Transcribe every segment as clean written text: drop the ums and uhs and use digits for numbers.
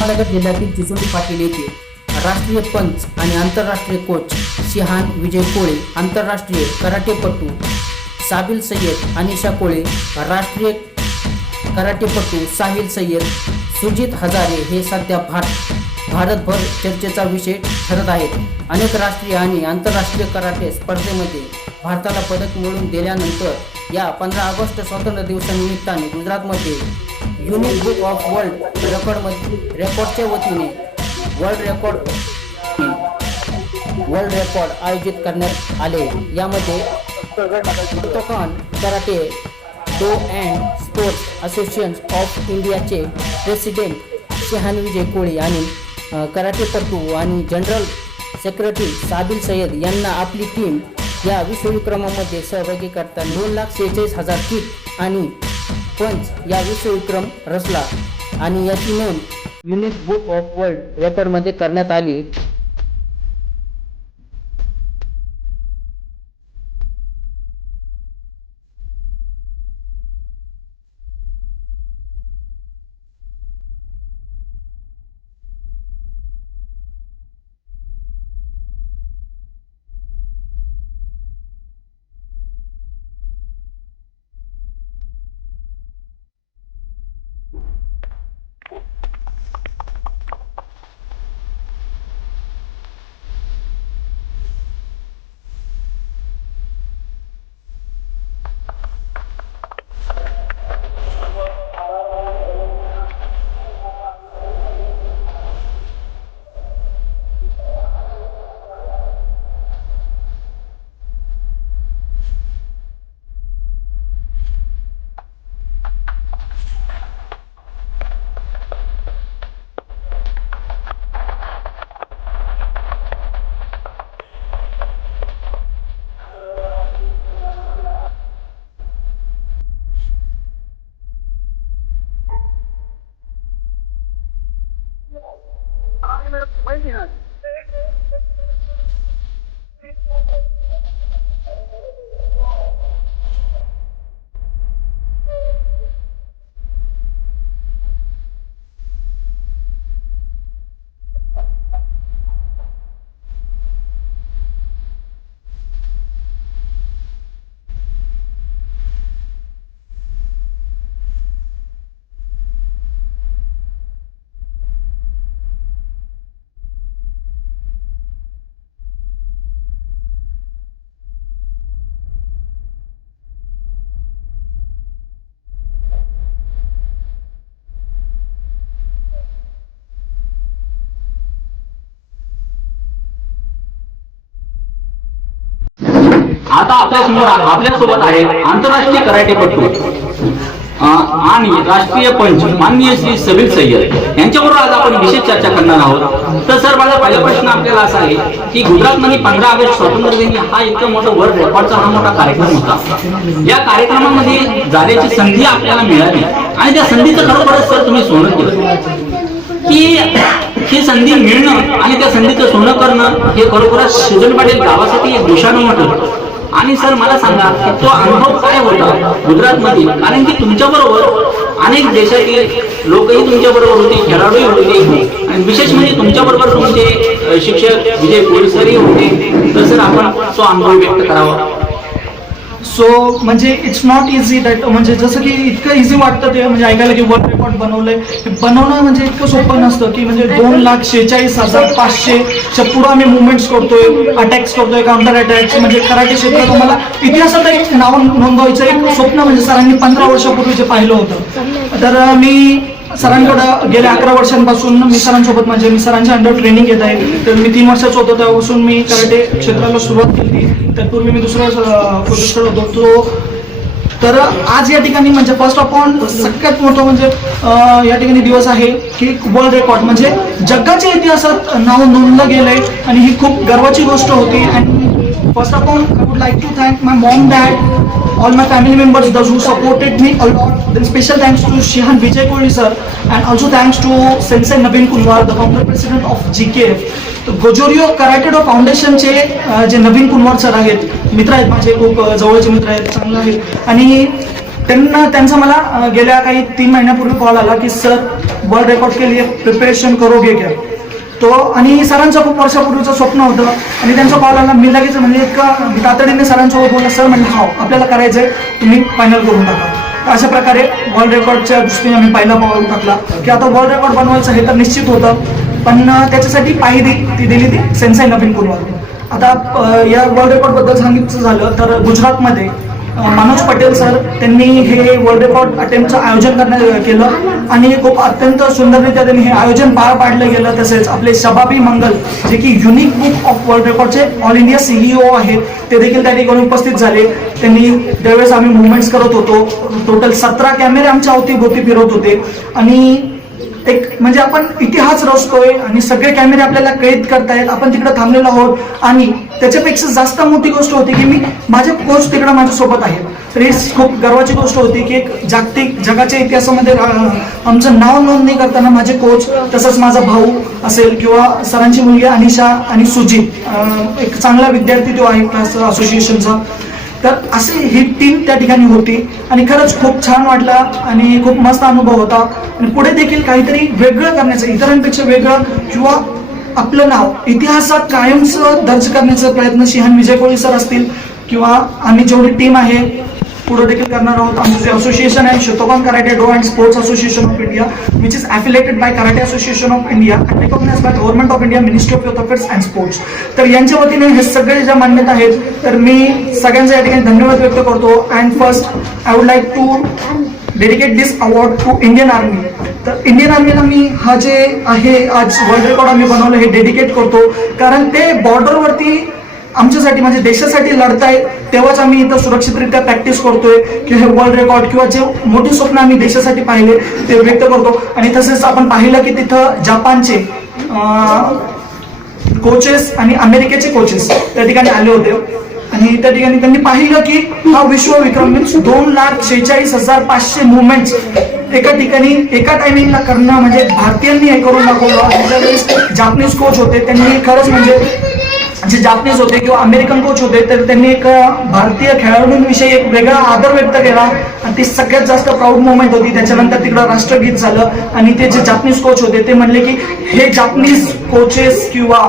अहमदनगर जिल्ह्यातील चिचोली पाटील येथे राष्ट्रीय पंच आणि आंतरराष्ट्रीय कोच शिहान विजय कोळे, आंतरराष्ट्रीय कराटेपटू साबिल सय्यद अनिशा कोळे, राष्ट्रीय कराटेपटू साहिल सय्यद, सुजित हजारे हे सध्या भारतभर चर्चेचा विषय ठरत आहेत. अनेक राष्ट्रीय आणि आंतरराष्ट्रीय कराटे स्पर्धेमध्ये भारताला पदक मिळवून दिल्यानंतर या 15 ऑगस्ट स्वातंत्र्य दिवसानिमित्ताने गुजरातमध्ये गिनीज बुक ऑफ वर्ल्ड रेकॉर्डच्या वतीने वर्ल्ड रेकॉर्ड आयोजित करण्यात आले. यामध्ये Shotokan karate do and sports association of इंडियाचे प्रेसिडेंट शिहान विजय कोळे आणि कराटेपटू आणि जनरल सेक्रेटरी साबिल सय्यद यांना आपली टीम या विश्वविक्रमामध्ये सहभागी करताना 2,46,000 किट आणि पंच या विश्वविक्रम रचला आणि याची नोंद गिनीज बुक ऑफ वर्ल्ड रेकॉर्डमध्ये करण्यात आली. आता आपल्यासोबत आहे आंतरराष्ट्रीय कराटेपटू आणि राष्ट्रीय पंच माननीय श्री साबिल सय्यद यांच्याबरोबर आज आपण विशेष चर्चा करणार आहोत. तर सर, माझा पहिला प्रश्न आपल्याला असा आहे की गुजरातमध्ये 15 ऑगस्ट स्वातंत्र्य दिनी हा इतका मोठा वर्ल्ड रेकॉर्डचा हा मोठा कार्यक्रम होता. या कार्यक्रमामध्ये जाण्याची संधी आपल्याला मिळाली आणि त्या संधीचं खरोखरच सर तुम्ही सोनं केलं की ही संधी मिळणं आणि त्या संधीचं सोनं करणं हे खरोखरच शिजन पाटील गावासाठी एक दिशानं म्हटलं. आणि सर मला सांगा की तो अनुभव काय होता गुजरातमध्ये, कारण की तुमच्याबरोबर अनेक देशातील लोकही तुमच्याबरोबर होते, खेळाडूही होते आणि विशेष म्हणजे तुमच्याबरोबर तुमचे शिक्षक विजय कोळे सरही होते. तर सर आपण तो अनुभव व्यक्त करावा. सो म्हणजे इट्स नॉट इझी दॅट, म्हणजे जसं की इतकं इझी वाटतं ते म्हणजे ऐकायला की वर्ल्ड रेकॉर्ड बनवलंय. बनवणं म्हणजे इतकं सोपं नसतं की म्हणजे 2,46,500च्या पुढं आम्ही मुवमेंट्स करतोय, अटॅक्स करतोय, काउंटर अटॅक्स, म्हणजे कराटे क्षेत्रात मला इतिहासात एक नाव नोंदवायचं एक स्वप्न म्हणजे सरांनी 15 वर्षापूर्वी जे पाहिलं होतं. तर मी सरांकडं गेल्या 11 वर्षांपासून मी सरांसोबत मी सरांच्या अंडर ट्रेनिंग घेत आहे. तर मी 3 वर्षाचं होतो तेव्हापासून मी कराटे क्षेत्राला सुरुवात केली. त्यापूर्वी मी दुसऱ्या कोचेसकडे होतो. तर आज या ठिकाणी म्हणजे फर्स्ट ऑफ ऑल सगळ्यात मोठं म्हणजे या ठिकाणी दिवस आहे की वर्ल्ड रेकॉर्ड म्हणजे जगाच्या इतिहासात नाव नोंदलं गेलंय आणि ही खूप गर्वाची गोष्ट होती. आणि first of all I would like to thank my mom, dad, all my family members, those who supported me a lot. Then special thanks to Shihan Vijay Kohle sir, and also thanks to Sensei Naveen Kunwar, the founder president of GKF. Goju Ryu karate do फाउंडेशनचे जे नवीन कुनवार sir आहेत, मित्र आहेत माझे, खूप जवळचे मित्र आहेत, चांगले आहेत. आणि त्यांचा मला गेल्या काही 3 महिन्यापूर्वी कॉल आला की सर वर्ल्ड रेकॉर्ड के लिए प्रिपरेशन करोगे क्या, तो आणि सरांचं खूप वर्षापूर्वीचं स्वप्न होतं आणि त्यांचा कॉल आला. मी लगेच म्हणजे इतका तातडीने सरांसोबत बोलला. सर म्हणजे हो आपल्याला करायचं आहे, तुम्ही फायनल करून टाका. तर अशा प्रकारे वर्ल्ड रेकॉर्डच्या दृष्टीने आम्ही पहिला पाऊल टाकला की आता वर्ल्ड रेकॉर्ड बनवायचं हे तर निश्चित होतं, पण त्याच्यासाठी पायरी ती दिली ती सेन्साई नवीन पूर्वाला. आता या वर्ल्ड रेकॉर्डबद्दल सांगितलं झालं तर गुजरातमध्ये मनोज पटेल सर त्यांनी हे वर्ल्ड रेकॉर्ड अटेम्प्टचं आयोजन करण्यात केलं आणि खूप अत्यंत सुंदररित्या त्यांनी हे आयोजन पार पाडलं गेलं. तसेच आपले शबाबी मंगल जे की युनिक बुक ऑफ वर्ल्ड रेकॉर्डचे ऑल इंडिया CEO आहेत ते देखील त्या ठिकाणी उपस्थित झाले. त्यांनी त्यावेळेस आम्ही मुवमेंट्स करत होतो. टोटल 17 कॅमेरे आमच्या अवतीभोवती फिरवत होते आणि एक म्हणजे आपण इतिहास रचतोय आणि सगळे कॅमेरे आपल्याला कैद करतायत, आपण तिकडे थांबलेलो आहोत. आणि त्याच्यापेक्षा जास्त मोठी गोष्ट होती की मी माझे कोच तिकडे माझ्यासोबत आहेत. तर ही खूप गर्वाची गोष्ट होती की एक जागतिक जगाच्या इतिहासामध्ये आमचं नाव नोंदणी करताना माझे कोच, तसंच माझा भाऊ असेल किंवा सरांची मुलगी अनिशा आणि सुजित एक चांगला विद्यार्थी तो आहे क्लास असोसिएशनचा. तर असे ही टीम त्या ठिकाणी होती आणि खरंच खूप छान वाटला आणि खूप मस्त अनुभव होता. आणि पुढे देखील काहीतरी वेगळं करण्याचं, इतरांपेक्षा वेगळं किंवा आपलं नाव इतिहासात कायमचं दर्ज करण्याचा प्रयत्न सिंहान विजय कोळी सर असतील किंवा आम्ही जेवढी टीम आहे पुढे देखील करणार आहोत. आमचं जे असोसिएशन आहे Shotokan karate do and sports association of India which is affiliated by karate association of India and recognised by government of India ministry of youth affairs and sports. तर यांच्या वतीने हे सगळे ज्या मान्यता आहेत तर मी सगळ्यांचा या ठिकाणी धन्यवाद व्यक्त करतो. And first I would like to dedicate this award to Indian army. तर इंडियन आर्मीला मी हा जे आहे आज वर्ल्ड रेकॉर्ड आम्ही बनवलं हे डेडिकेट करतो, कारण ते बॉर्डरवरती आमच्यासाठी म्हणजे देशासाठी लढतायत तेव्हाच आम्ही इथं सुरक्षितरित्या प्रॅक्टिस करतोय की हे वर्ल्ड रेकॉर्ड किंवा जे मोठी स्वप्न आम्ही देशासाठी पाहिले ते व्यक्त करतो. आणि तसेच आपण पाहिलं की तिथं जपानचे कोचेस आणि अमेरिकेचे कोचेस त्या ठिकाणी आले होते आणि त्या ठिकाणी त्यांनी पाहिलं की हा विश्वविक्रम मीन्स 2,46,500 मुवमेंट्स एका ठिकाणी एका टायमिंगला करणं म्हणजे भारतीयांनी हे करून दाखवलं. त्यावेळेस जापनीज कोच होते, त्यांनी खरंच म्हणजे जे जापनीज होते किंवा अमेरिकन कोच होते तर त्यांनी एक भारतीय खेळाडूंविषयी एक वेगळा आदर व्यक्त केला आणि ती सगळ्यात जास्त प्राऊड मोमेंट होती. त्याच्यानंतर तिकडं राष्ट्रगीत झालं आणि ते जे जापनीज कोच होते ते म्हणले की हे जापनीज कोचेस किंवा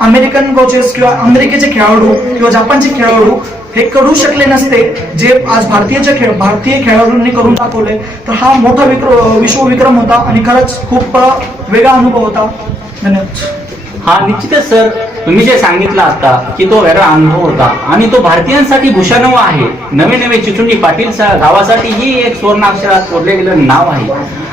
अमेरिकन कोचेस किंवा अमेरिकेचे खेळाडू किंवा जपानचे खेळाडू हे करू शकले नसते जे आज भारतीय खेळाडूंनी करून दाखवले. तर हा मोठा विश्वविक्रम होता आणि खरंच खूप वेगळा अनुभव होता. धन्यवाद. हा निश्चितच सर, तुम्ही जे सांगितलं आता की तो वेगळा अनुभव होता आणि तो भारतीयांसाठी भूषणव आहे. नवे चिचुंडी पाटील गावासाठी ही एक सुवर्णाक्षरात कोरले गेलेलं नाव आहे.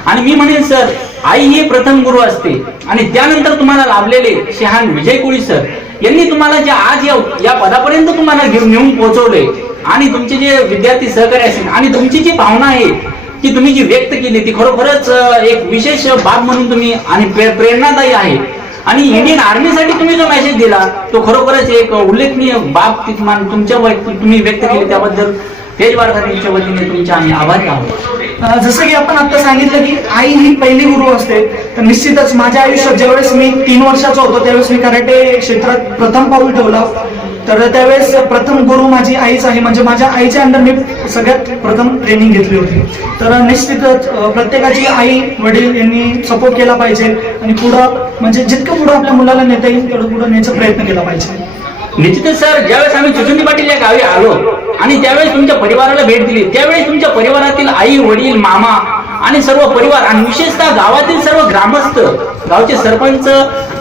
आणि मी म्हणेन सर, आई ही प्रथम गुरु असते आणि त्यानंतर तुम्हाला लाभलेले सिंहान विजय कोळी सर यांनी तुम्हाला जे आज या पदापर्यंत तुम्हाला नेऊन पोहोचवले आणि तुमचे जे विद्यार्थी सहकारी असतील आणि तुमची जी भावना आहे की तुम्ही जी व्यक्त केली ती खरोखरच एक विशेष बाब म्हणून तुम्ही आणि प्रेरणादायी आहे. आणि इंडियन आर्मीसाठी तुम्ही जो मेसेज दिला तो खरोखरच एक उल्लेखनीय बाब तुमच्या तुम्ही व्यक्त केली, त्याबद्दल तेज वारकऱ्यांच्या वतीने तुमचे आम्ही आभारी आहोत. जसं की आपण आता सांगितलं की आई ही पहिली गुरु असते, तर निश्चितच माझ्या आयुष्यात ज्यावेळेस मी 3 वर्षाचा होतो त्यावेळेस मी कराटे क्षेत्रात प्रथम पाऊल ठेवलं. तर त्यावेळेस प्रथम गुरु माझी आईच आहे, म्हणजे माझ्या आईच्या अंडर मी सगळ्यात प्रथम ट्रेनिंग घेतली होती. तर निश्चितच प्रत्येकाची आई वडील यांनी सपोर्ट केला पाहिजे आणि पुढं म्हणजे जितकं पुढं आपल्या मुलाला नेता येईल तेवढं पुढं नेण्याचा प्रयत्न केला पाहिजे. निश्चितच सर, ज्यावेळेस आम्ही चिचुंडी पाटील या गावी आलो आणि त्यावेळेस तुमच्या परिवाराला भेट दिली त्यावेळेस तुमच्या परिवारातील आई वडील मामा आणि सर्व परिवार आणि विशेषतः गावातील सर्व ग्रामस्थ, गावचे सरपंच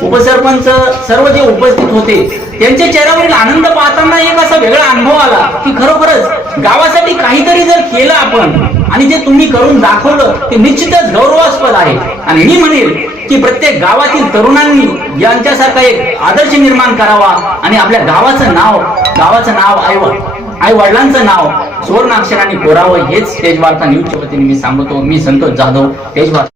उपसरपंच सर्व जे उपस्थित होते त्यांच्या चेहऱ्यावरील आनंद पाहताना एक असा वेगळा अनुभव आला की खरोखरच गावासाठी काहीतरी जर केलं आपण आणि जे तुम्ही करून दाखवलं ते निश्चितच गौरवास्पद आहे. आणि मी म्हणेल की प्रत्येक गावातील तरुणांनी यांच्यासारखा एक आदर्श निर्माण करावा आणि आपल्या गावाचं नाव आई वडिलांचं नाव सुवर्ण अक्षरांनी कोरावं हेच तेजवार्ता न्यूजच्या वतीने मी सांगतो. मी संतोष जाधव, तेजवार्ता.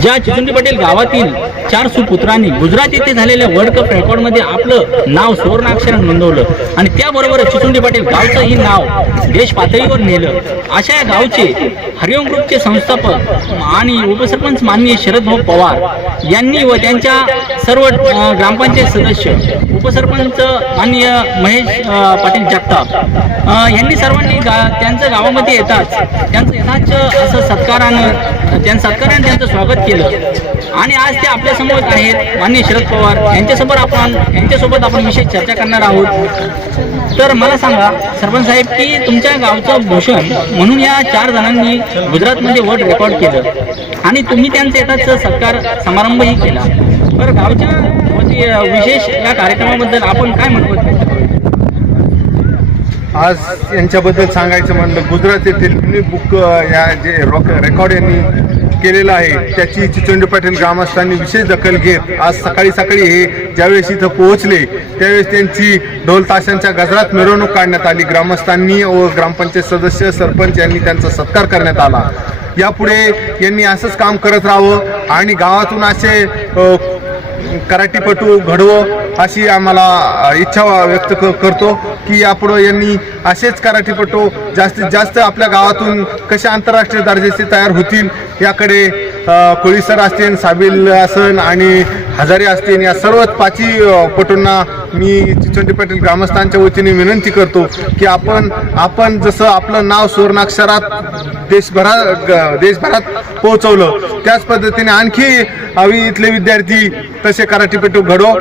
ज्या चिचुंडी पाटील गावातील 4 सुपुत्रांनी गुजरात येथे झालेल्या वर्ल्ड कप रेकॉर्डमध्ये आपलं नाव सुवर्ण अक्षरात नोंदवलं आणि त्याबरोबर चिचुंडी पाटील गावचंही नाव देश पातळीवर नेलं, अशा या गावचे हरिओम ग्रुपचे संस्थापक आणि उपसरपंच माननीय शरद भाऊ पवार यांनी व त्यांच्या सर्व ग्रामपंचायत सदस्य उपसरपंच माननीय महेश पाटील जगताप यांनी सर्वांनी त्यांचं गावामध्ये येताच असं सत्कारानं त्यांचं स्वागत केलं आणि आज ते आपल्या समोर आहेत माननीय शरद पवार यांच्यासोबत आपण विशेष चर्चा करणार आहोत. तर मला सांगा सरपंच साहेब की तुमच्या गावचं भूषण म्हणून या 4 जणांनी गुजरातमध्ये वर्ल्ड रेकॉर्ड केलं आणि तुम्ही त्यांचा येताच सत्कार समारंभही केला. तर गावच्या विशेष या कार्यक्रमाबद्दल आपण काय म्हणतो? आज यांच्याबद्दल सांगायचं म्हणलं, गुजरात येथील गिनीज बुक या जे रेकॉर्ड यांनी केलेलं आहे त्याची चिचोंडी पाटील ग्रामस्थांनी विशेष दखल घेत आज सकाळी हे ज्यावेळेस इथं पोहोचले त्यावेळेस त्यांची ढोल ताशांच्या गजरात मिरवणूक काढण्यात आली. ग्रामस्थांनी व ग्रामपंचायत सदस्य सरपंच यांनी त्यांचा सत्कार करण्यात आला. यापुढे यांनी असंच काम करत राहावं आणि गावातून असे कराटेपटू घडवं अशी आम्हाला इच्छा व्यक्त करतो की यापुढं यांनी असेच कराटेपटू जास्तीत जास्त आपल्या गावातून कसे आंतरराष्ट्रीय दर्जाचे तयार होतील याकडे कोळीसर असतील, साबिल असन आणि हजारे असतील या सर्व 5 पटूंना मी चिचोंडी पाटील ग्रामस्थांच्या वतीने विनंती करतो की आपण जसं आपलं नाव सुवर्णाक्षरात देशभरात पोहोचवलं त्याच पद्धतीने आणखी इथले विद्यार्थी तसे कराटेपटू घडो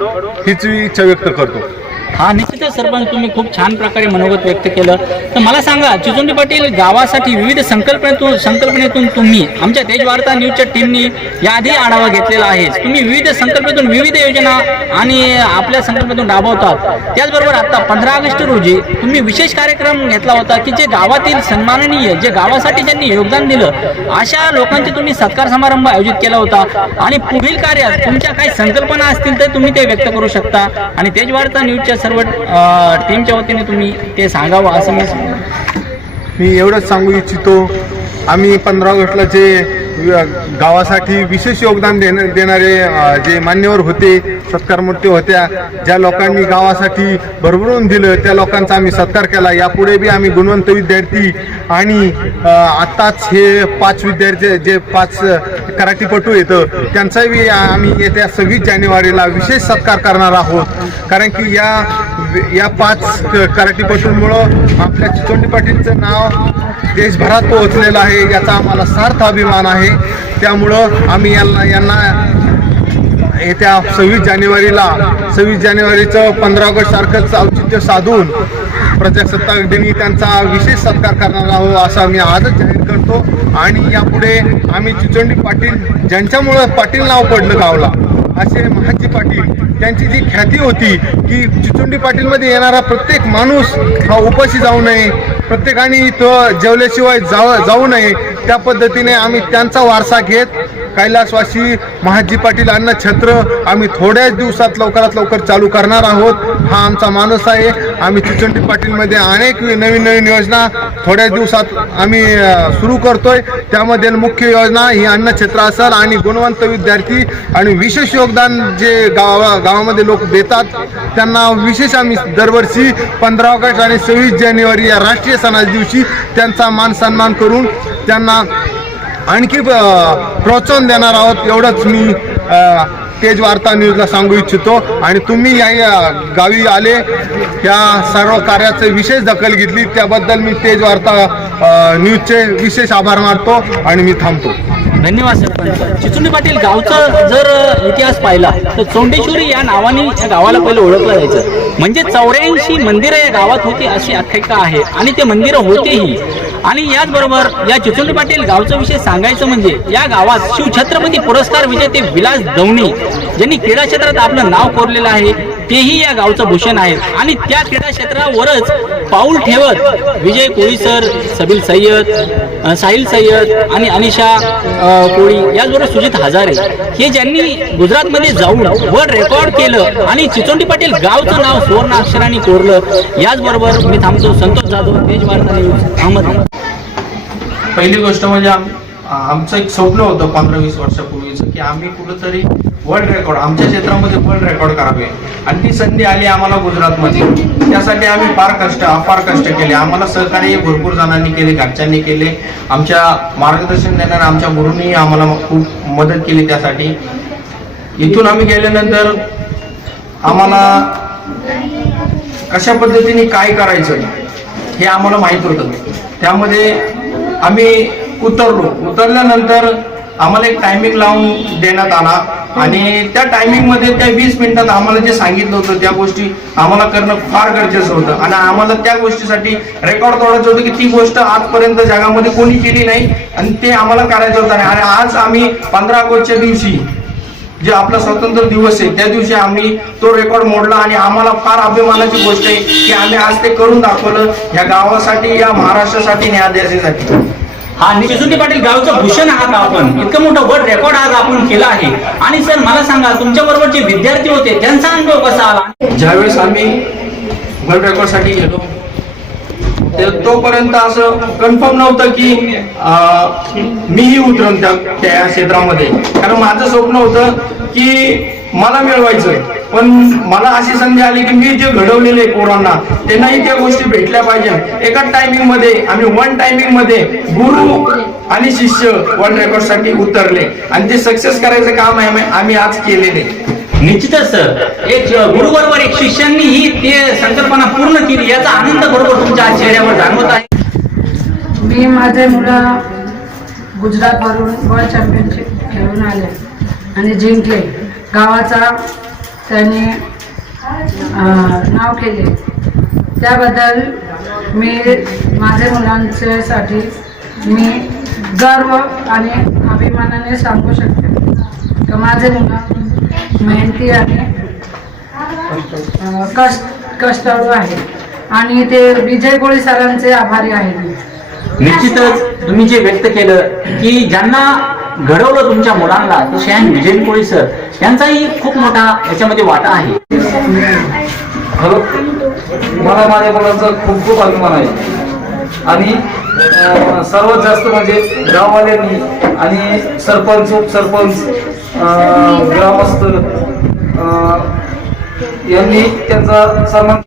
हीच इच्छा व्यक्त करतो. हा निश्चितच सरपंच तुम्ही खूप छान प्रकारे मनोगत व्यक्त केलं. तर मला सांगा चिचोंडी पाटील गावासाठी विविध संकल्पनेतून तुम्ही आमच्या तेजवार्ता न्यूजच्या टीमनी याआधी आढावा घेतलेला आहे. तुम्ही विविध संकल्पनेतून विविध योजना आणि आपल्या संकल्पनेतून राबवतात. त्याचबरोबर आता 15 ऑगस्ट रोजी तुम्ही विशेष कार्यक्रम घेतला होता की जे गावातील सन्माननीय जे गावासाठी ज्यांनी योगदान दिलं अशा लोकांचे तुम्ही सत्कार समारंभ आयोजित केला होता आणि पुढील कार्यात तुमच्या काही संकल्पना असतील तर तुम्ही ते व्यक्त करू शकता आणि तेजवार्ता न्यूजच्या सर्व टीमच्या वतीने तुम्ही ते सांगावं असं मी एवढंच सांगू इच्छितो. आम्ही 15 ऑगस्टला जे गावासाठी विशेष योगदान देणारे जे मान्यवर होते, सत्कारमूर्ती होत्या, ज्या लोकांनी गावासाठी भरभरून दिलं त्या लोकांचा आम्ही सत्कार केला. यापुढे बी आम्ही गुणवंत विद्यार्थी आणि आत्ताच हे 5 विद्यार्थी जे 5 कराटेपटू येतं त्यांचाही आम्ही येत्या 26 जानेवारीला विशेष सत्कार करणार आहोत. कारण की या 5 कराटेपटूंमुळं आपल्या चिचोंडी पाटीलचं नाव देशभरात पोहोचलेलं आहे याचा आम्हाला सार्थ अभिमान आहे. त्यामुळं आम्ही यांना येत्या 26 जानेवारीचं 15 ऑगस्ट सारखंच औचित्य साधून प्रजासत्ताक दिनी त्यांचा विशेष सत्कार करणार आहोत असं आम्ही आजच जाहीर करतो. आणि यापुढे आम्ही चिचोंडी पाटील ज्यांच्यामुळं पाटील नाव पडलं गावला असे महाजी पाटील त्यांची जी ख्याती होती की चिचोंडी पाटीलमध्ये येणारा प्रत्येक माणूस हा उपाशी जाऊ नये, प्रत्येकाने तो जेवल्याशिवाय जाऊ नये, त्या पद्धतीने आम्ही त्यांचा वारसा घेत कैलासवासी महाजी पाटील अन्न छत्र आम्ही थोड्याच दिवसात लवकरात लवकर चालू करणार आहोत. हा आमचा माणूस आहे. आम्ही चिचोंडी पाटीलमध्ये अनेक नवीन योजना थोड्याच दिवसात आम्ही सुरू करतोय. त्यामध्ये मुख्य योजना ही अन्न छत्र असेल आणि गुणवंत विद्यार्थी आणि विशेष योगदान जे गावामध्ये लोक देतात त्यांना विशेष आम्ही दरवर्षी 15 ऑगस्ट आणि 26 जानेवारी या राष्ट्रीय सणाच्या दिवशी त्यांचा मान सन्मान करून त्यांना आणखी प्रोत्साहन देणार आहोत. एवढंच मी तेजवार्ता न्यूजला सांगू इच्छितो. आणि तुम्ही या गावी आले या सर्व कार्याचे विशेष दखल घेतली त्याबद्दल मी तेजवार्ता न्यूजचे विशेष आभार मानतो आणि मी थांबतो. धन्यवाद सरपंच. चिचोंडी पाटील गावचा जर इतिहास पाहिला तर चोंडेश्वरी या नावाने या गावाला पहिलं ओळखलं जायचं. म्हणजे 84 मंदिरं या गावात होती अशी आख्यायिका आहे आणि ते मंदिरं होतेही. आणि याचबरोबर या चिचोंडी पाटील गावचा विषय सांगायचं म्हणजे या गावात शिवछत्रपती पुरस्कार विजेते विलास दवणे ज्यांनी क्रीडा क्षेत्रात आपलं नाव कोरलेलं आहे तेही या गावचं भूषण आहे. आणि त्या क्रीडा क्षेत्रावरच पाऊल ठेवत विजय कोळीसर, साहिल सय्यद आणि अनिशा कोळी याचबरोबर सुजित हजारे हे ज्यांनी गुजरातमध्ये जाऊन वर्ल्ड रेकॉर्ड केलं आणि चिचोंडी पाटील गावचं नाव सुवर्ण अक्षरांनी कोरलं. याचबरोबर मी थांबतो. संतोष जाधव, तेजवार्ता न्यूज, अहमदनगर. पहिली गोष्ट म्हणजे आमचं एक स्वप्न होतं 15-20 वर्षापूर्वीचं की आम्ही कुठंतरी वर्ल्ड रेकॉर्ड आमच्या क्षेत्रामध्ये वर्ल्ड रेकॉर्ड करावे आणि ती संधी आली आम्हाला गुजरातमध्ये. त्यासाठी आम्ही अपार कष्ट केले. आम्हाला सहकार्य भरपूर जणांनी केले, घरच्यांनी केले, आमच्या मार्गदर्शन देणाऱ्या आमच्या गुरूंनी आम्हाला खूप मदत केली. त्यासाठी इथून आम्ही गेल्यानंतर आम्हाला कशा पद्धतीने काय करायचं हे आम्हाला माहित होतं. त्यामध्ये आम्ही उतरल्यानंतर आम्हाला एक टायमिंग लावून देण्यात आला आणि त्या टायमिंगमध्ये त्या 20 मिनिटात आम्हाला जे सांगितलं होतं त्या गोष्टी आम्हाला करणं फार गरजेचं होतं आणि आम्हाला त्या गोष्टीसाठी रेकॉर्ड तोडायचं होतं की ती गोष्ट आजपर्यंत जगामध्ये कोणी केली नाही आणि ते आम्हाला करायचं होतं. आणि आज आम्ही 15 ऑगस्टच्या दिवशी जे आपला स्वातंत्र्य दिवस आहे त्या दिवशी आम्ही तो रेकॉर्ड मोडला आणि आम्हाला फार अभिमानाची गोष्ट आहे की आम्ही आज ते करून दाखवलं या गावासाठी, या महाराष्ट्रासाठी, न्याय देण्यासाठी. हा चिचुंडी पाटील गावचं भूषण आहात आपण, इतकं मोठं वर्ल्ड रेकॉर्ड आज आपण केला आहे. आणि सर मला सांगा, तुमच्या बरोबर जे विद्यार्थी होते त्यांचा अनुभव कसा आला? ज्यावेळेस आम्ही वर्ल्ड रेकॉर्डसाठी गेलो तोपर्यंत असं कन्फर्म नव्हतं की मीही उतरन त्या क्षेत्रामध्ये, कारण माझं स्वप्न होतं की मला मिळवायचं. पण मला अशी संधी आली की मी जे घडवलेले पोरांना त्यांनाही त्या गोष्टी भेटल्या पाहिजे. एकाच टायमिंग मध्ये आम्ही वन टायमिंग मध्ये गुरु आणि शिष्य वर्ल्ड रेकॉर्ड साठी उतरले आणि ते सक्सेस करायचं काम आहे आम्ही आज केलेले. निश्चितच सर, एक गुरुबरोबर एक शिष्यांनी ही ते संकल्पना पूर्ण केली याचा आनंद बरोबर तुमच्या चेहऱ्यावर जाणवत आहे. मी माझे मुलं गुजरातवरून वर्ल्ड चॅम्पियनशिप खेळून आले आणि जिंकले. गावाचा त्यांनी नाव केले. त्याबद्दल मी माझ्या मुलांच्यासाठी मी गर्व आणि अभिमानाने सांगू शकते की माझे मुलं मेहनती आणि कष्टाळू आहे आणि ते विजय कोळी सरांचे आभारी आहेत. निश्चितच तुम्ही जे व्यक्त केलं की ज्यांना घडवलं तुमच्या मुलांना ते शहान विजय कोळी सर यांचाही खूप मोठा याच्यामध्ये वाटा आहे. हॅलो, मला माझ्या मुलांचा खूप खूप अभिमान आहे आणि सर्वात जास्त म्हणजे गाववाल्यांनी आणि सरपंच, उपसरपंच, ग्रामस्थ यांनी त्यांचा सन्मान.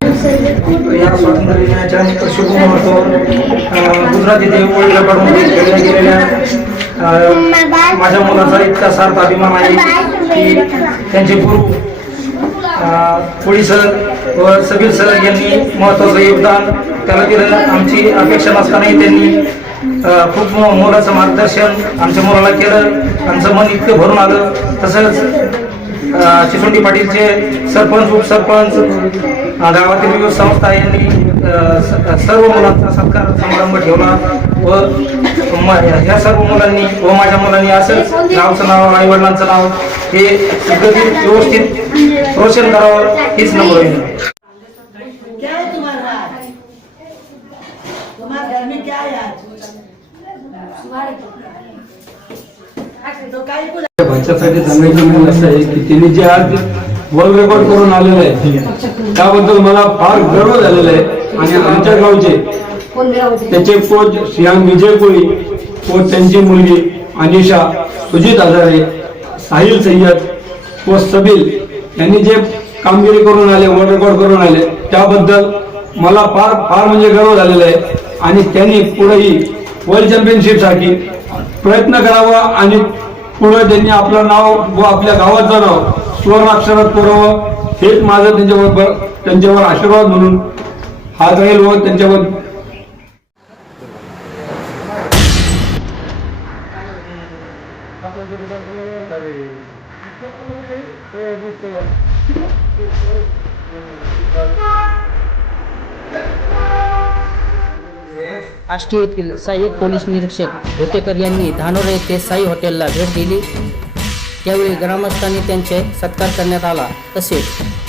या स्वातंत्र्य दिनाच्या शुभ मुहूर्तावर गुजरात येथे वर्ल्ड रेकॉर्डमध्ये खेळल्या गेलेल्या माझ्या मुलाचा इतका सार्थ अभिमान आहे की त्यांचे गुरु कोळी सर व सबीर सर यांनी महत्त्वाचं योगदान त्याला दिलं. आमची अपेक्षा नसतानाही त्यांनी खूप मोलाचं मार्गदर्शन आमच्या मुलाला केलं. आमचं मन इतकं भरून आलं. तसंच चिचुंडी पाटीलचे सरपंच, उपसरपंच, गावातील विविध संस्था यांनी सर्व मुलांचा सत्कार समारंभ ठेवला व ह्या सर्व मुलांनी व माझ्या मुलांनी असंच गावचं नाव, आईवडिलांचं नाव हे गतीत व्यवस्थित रोशन करावं हीच नम्र विनंती. भाच्यासाठी सांगायचं म्हणजे असं आहे की त्यांनी जे आज वर्ल्ड रेकॉर्ड करून आलेलं आहे त्याबद्दल मला फार गर्व झालेला आहे. आणि आमच्या गावचे त्याचे कोच श्रीयान विजय कोळी, कोच त्यांची मुलगी अनिशा, सुजित हजारे, साहिल सय्यद व सबील यांनी जे कामगिरी करून आले, वर्ल्ड रेकॉर्ड करून आले त्याबद्दल मला फार फार म्हणजे गर्व झालेला आहे. आणि त्यांनी पुढेही वर्ल्ड चॅम्पियनशिपसाठी प्रयत्न करावा आणि पुढे त्यांनी आपलं नाव व आपल्या गावाचं नाव सुवर्णाक्षरात कोरावं हेच माझं त्यांच्यावर आशीर्वाद म्हणून हा राहील व त्यांच्यावर आष्टी येथील सहाय्यक पोलीस निरीक्षक भोतेकर यांनी धानोरा येथे साई हॉटेलला भेट दिली. त्यावेळी ग्रामस्थांनी त्यांचे सत्कार करण्यात आला. तसेच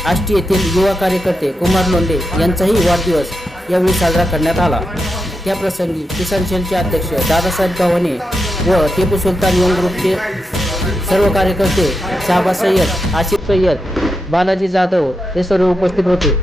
आष्टी येथील युवा कार्यकर्ते कुमार लोंढे यांचाही वाढदिवस यावेळी साजरा करण्यात आला. त्याप्रसंगी किसान सेलचे अध्यक्ष दादासाहेब गव्हाणे व टिपू सुलतान यंग ग्रुपचे सर्व कार्यकर्ते, शाहबाज सय्यद, आसिफ सय्यद, बालाजी जाधव हे सर्व उपस्थित होते.